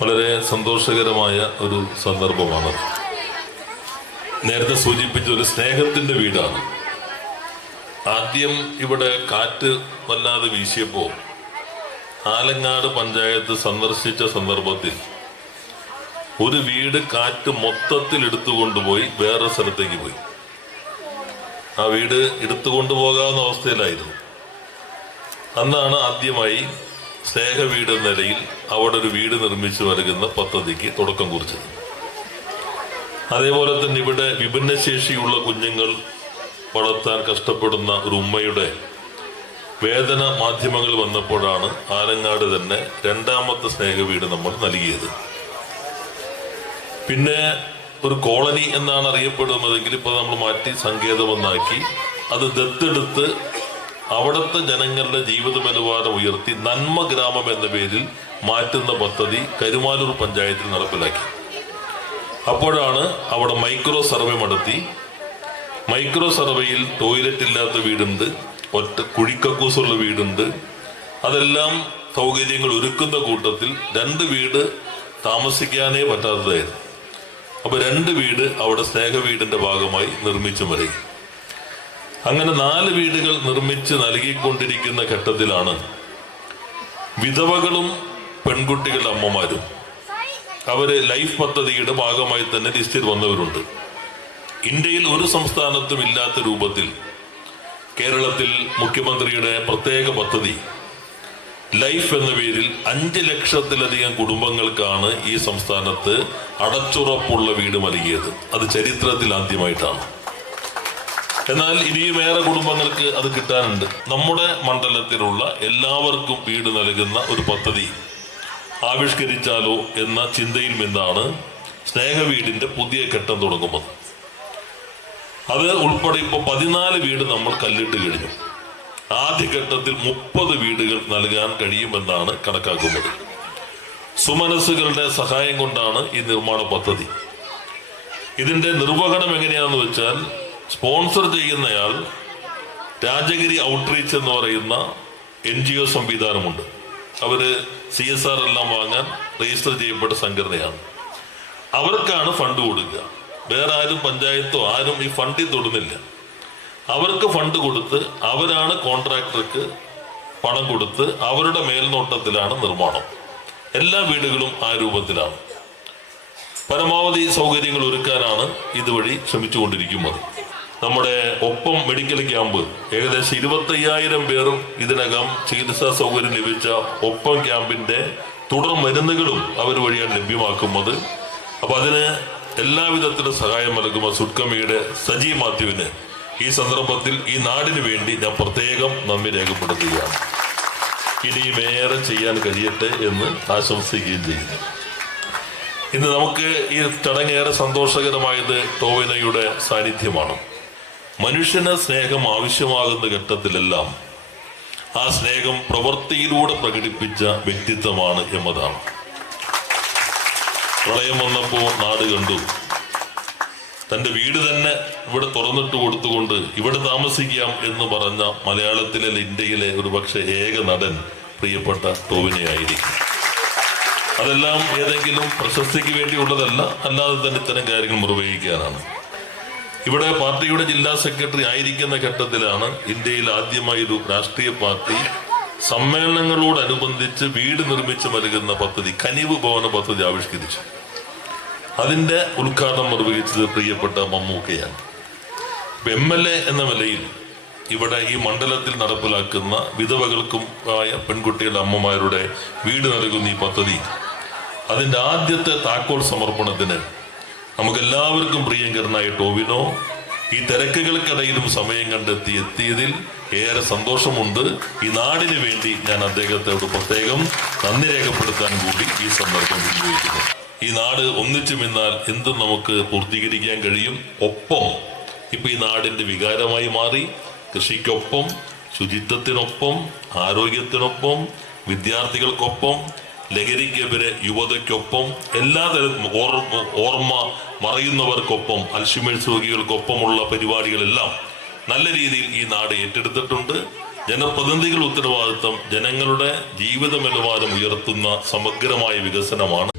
വളരെ സന്തോഷകരമായ ഒരു സന്ദർഭമാണ്. നേരത്തെ സൂചിപ്പിച്ച ഒരു സ്നേഹത്തിന്റെ വീടാണ്. ആദ്യം ഇവിടെ കാറ്റ് വല്ലാതെ വീശിയപ്പോൾ ആലങ്ങാട് പഞ്ചായത്ത് സന്ദർശിച്ച സന്ദർഭത്തിൽ ഒരു വീട് കാറ്റ് മൊത്തത്തിൽ എടുത്തുകൊണ്ടുപോയി വേറെ സ്ഥലത്തേക്ക് പോയി. ആ വീട് എടുത്തുകൊണ്ടുപോകാവുന്ന അവസ്ഥയിലായിരുന്നു. അന്നാണ് ആദ്യമായി സ്നേഹ വീട് എന്ന നിലയിൽ അവിടെ ഒരു വീട് നിർമ്മിച്ചു നൽകുന്ന പദ്ധതിക്ക് തുടക്കം കുറിച്ചത്. അതേപോലെ തന്നെ ഇവിടെ വിഭിന്നശേഷിയുള്ള കുഞ്ഞുങ്ങൾ വളർത്താൻ കഷ്ടപ്പെടുന്ന ഒരു ഉമ്മയുടെ വേദന മാധ്യമങ്ങൾ വന്നപ്പോഴാണ് ആലങ്ങാട് തന്നെ രണ്ടാമത്തെ സ്നേഹ വീട് നമ്മൾ നൽകിയത്. പിന്നെ ഒരു കോളനി എന്നാണ് അറിയപ്പെടുന്നതെങ്കിൽ ഇപ്പോൾ നമ്മൾ മാറ്റി സങ്കേതമൊന്നാക്കി അത് ദത്തെടുത്ത് അവിടുത്തെ ജനങ്ങളുടെ ജീവിത നിലവാരം ഉയർത്തി നന്മ ഗ്രാമം എന്ന പേരിൽ മാറ്റുന്ന പദ്ധതി കരുമാലൂർ പഞ്ചായത്തിൽ നടപ്പിലാക്കി. അപ്പോഴാണ് അവിടെ മൈക്രോ സർവേ നടത്തി. മൈക്രോ സർവേയിൽ ടോയ്ലറ്റ് ഇല്ലാത്ത വീടുണ്ട്, ഒറ്റ കുഴിക്കക്കൂസുള്ള വീടുണ്ട്. അതെല്ലാം സൗകര്യങ്ങൾ ഒരുക്കുന്ന കൂട്ടത്തിൽ 2 വീട് താമസിക്കാനേ പറ്റാത്തതായിരുന്നു. അപ്പൊ 2 വീട് അവിടെ സ്നേഹ വീടിന്റെ ഭാഗമായി നിർമ്മിച്ചു നൽകി. അങ്ങനെ 4 വീടുകൾ നിർമ്മിച്ച് നൽകിക്കൊണ്ടിരിക്കുന്ന ഘട്ടത്തിലാണ് വിധവകളും പെൺകുട്ടികളുടെ അമ്മമാരും അവര് ലൈഫ് പദ്ധതിയുടെ ഭാഗമായി തന്നെ ലിസ്റ്റിൽ വന്നവരുണ്ട്. ഇന്ത്യയിൽ ഒരു സംസ്ഥാനത്തും ഇല്ലാത്ത രൂപത്തിൽ കേരളത്തിൽ മുഖ്യമന്ത്രിയുടെ പ്രത്യേക പദ്ധതി ലൈഫ് എന്ന പേരിൽ 5 ലക്ഷത്തിലധികം കുടുംബങ്ങൾക്കാണ് ഈ സംസ്ഥാനത്ത് അടച്ചുറപ്പുള്ള വീട് നൽകിയത്. അത് ചരിത്രത്തിൽ ആദ്യമായിട്ടാണ്. എന്നാൽ ഇനിയും ഏറെ കുടുംബങ്ങൾക്ക് അത് കിട്ടാനുണ്ട്. നമ്മുടെ മണ്ഡലത്തിലുള്ള എല്ലാവർക്കും വീട് നൽകുന്ന ഒരു പദ്ധതി ആവിഷ്കരിച്ചാലോ എന്ന ചിന്തയിൽ നിന്നാണ് സ്നേഹ വീടിന്റെ പുതിയ ഘട്ടം തുടങ്ങുന്നത്. അത് ഉൾപ്പെടെ ഇപ്പോൾ 14 വീട് നമ്മൾ കല്ലിട്ട് കഴിഞ്ഞു. ആദ്യഘട്ടത്തിൽ 30 വീടുകൾ നൽകാൻ കഴിയുമെന്നാണ് കണക്കാക്കുന്നത്. സുമനസ്സുകളുടെ സഹായം കൊണ്ടാണ് ഈ നിർമ്മാണ പദ്ധതി. ഇതിന്റെ നിർവഹണം എങ്ങനെയാണെന്ന് വെച്ചാൽ, സ്പോൺസർ ചെയ്യുന്നയാൾ രാജഗിരി ഔട്ട്റീച്ച് എന്ന് പറയുന്ന NGO സംവിധാനമുണ്ട്. അവര് CSR എല്ലാം വാങ്ങാൻ രജിസ്റ്റർ ചെയ്യപ്പെട്ട സംഘടനയാണ്. അവർക്കാണ് ഫണ്ട് കൊടുക്കുക. വേറെ ആരും പഞ്ചായത്തോ ആരും ഈ ഫണ്ടിൽ തൊടുന്നില്ല. അവർക്ക് ഫണ്ട് കൊടുത്ത് അവരാണ് കോൺട്രാക്ടർക്ക് പണം കൊടുത്ത് അവരുടെ മേൽനോട്ടത്തിലാണ് നിർമ്മാണം. എല്ലാ വീടുകളും ആ രൂപത്തിലാണ്. പരമാവധി സൗകര്യങ്ങൾ ഒരുക്കാനാണ് ഇതുവഴി ശ്രമിച്ചുകൊണ്ടിരിക്കുന്നത്. നമ്മുടെ ഒപ്പം മെഡിക്കൽ ക്യാമ്പ് ഏകദേശം 25,000 പേരും ഇതിനകം ചികിത്സാ സൗകര്യം ലഭിച്ച ഒപ്പം ക്യാമ്പിന്റെ തുടർ മരുന്നുകളും അവർ വഴിയാണ് ലഭ്യമാക്കുന്നത്. അപ്പൊ അതിന് എല്ലാവിധത്തിലും സഹായം നൽകുന്ന സുഡ്കമിയുടെ സജി മാത്യുവിന് ഈ സന്ദർഭത്തിൽ ഈ നാടിന് വേണ്ടി ഞാൻ പ്രത്യേകം നന്ദി രേഖപ്പെടുത്തുകയാണ്. ഇനിയും ഏറെ ചെയ്യാൻ കഴിയട്ടെ എന്ന് ആശംസിക്കുകയും ചെയ്യുന്നു. ഇന്ന് നമുക്ക് ഈ ചടങ്ങേറെ സന്തോഷകരമായത് ടോവിനോയുടെ സാന്നിധ്യമാണ്. മനുഷ്യന് സ്നേഹം ആവശ്യമാകുന്ന ഘട്ടത്തിലെല്ലാം ആ സ്നേഹം പ്രവൃത്തിയിലൂടെ പ്രകടിപ്പിച്ച വ്യക്തിത്വമാണ് എന്നതാണ്. പ്രളയം വന്നപ്പോൾ നാട് കണ്ടു. തന്റെ വീട് തന്നെ ഇവിടെ തുറന്നിട്ട് കൊടുത്തുകൊണ്ട് ഇവിടെ താമസിക്കാം എന്ന് പറഞ്ഞ മലയാളത്തിലെ ഇന്ത്യയിലെ ഒരുപക്ഷെ ഏക നടൻ പ്രിയപ്പെട്ട ടോവിനോയായിരിക്കും. അതെല്ലാം ഏതെങ്കിലും പ്രശസ്തിക്ക് വേണ്ടിയുള്ളതല്ല, അല്ലാതെ തന്നെ ഇത്തരം കാര്യങ്ങൾ നിർവഹിക്കാനാണ്. ഇവിടെ പാർട്ടിയുടെ ജില്ലാ സെക്രട്ടറി ആയിരിക്കുന്ന ഘട്ടത്തിലാണ് ഇന്ത്യയിൽ ആദ്യമായി ഒരു രാഷ്ട്രീയ പാർട്ടി സമ്മേളനങ്ങളോടനുബന്ധിച്ച് വീട് നിർമ്മിച്ച് നൽകുന്ന പദ്ധതി കനിവ് ഭവന പദ്ധതി ആവിഷ്കരിച്ചു. അതിന്റെ ഉദ്ഘാടനം നിർവഹിച്ചത് പ്രിയപ്പെട്ട മമ്മൂക്കയാണ്. MLA എന്ന നിലയിൽ ഇവിടെ ഈ മണ്ഡലത്തിൽ നടപ്പിലാക്കുന്ന വിധവകൾക്കും ആയ പെൺകുട്ടികളുടെ അമ്മമാരുടെ വീട് നൽകുന്ന ഈ പദ്ധതി അതിന്റെ ആദ്യത്തെ താക്കോൽ സമർപ്പണത്തിന് നമുക്കെല്ലാവർക്കും പ്രിയങ്കരനായ ടോവിനോ ഈ തിരക്കുകൾക്കിടയിലും സമയം കണ്ടെത്തി എത്തിയതിൽ ഏറെ സന്തോഷമുണ്ട്. ഈ നാടിന് വേണ്ടി ഞാൻ അദ്ദേഹത്തോട് പ്രത്യേകം നന്ദി രേഖപ്പെടുത്താൻ കൂടി ഈ സന്ദർഭം ഉപയോഗിക്കുന്നു. ഈ നാട് ഒന്നിച്ചു നിന്നാൽ എന്തും നമുക്ക് പൂർത്തീകരിക്കാൻ കഴിയും. ഒപ്പം ഇപ്പൊ ഈ നാടിന്റെ വികാരമായി മാറി. കൃഷിക്കൊപ്പം, ശുചിത്വത്തിനൊപ്പം, ആരോഗ്യത്തിനൊപ്പം, വിദ്യാർത്ഥികൾക്കൊപ്പം, ലഹരിക്കെതിരെ യുവതയ്ക്കൊപ്പം, എല്ലാതരം ഓർമ്മ മറയുന്നവർക്കൊപ്പം, അൽഷിമേഴ്സ് രോഗികൾക്കൊപ്പമുള്ള പരിപാടികളെല്ലാം നല്ല രീതിയിൽ ഈ നാട് ഏറ്റെടുത്തിട്ടുണ്ട്. ജനപ്രതിനിധികൾ ഉത്തരവാദിത്തം ജനങ്ങളുടെ ജീവിത നിലവാരം ഉയർത്തുന്ന സമഗ്രമായ വികസനമാണ്.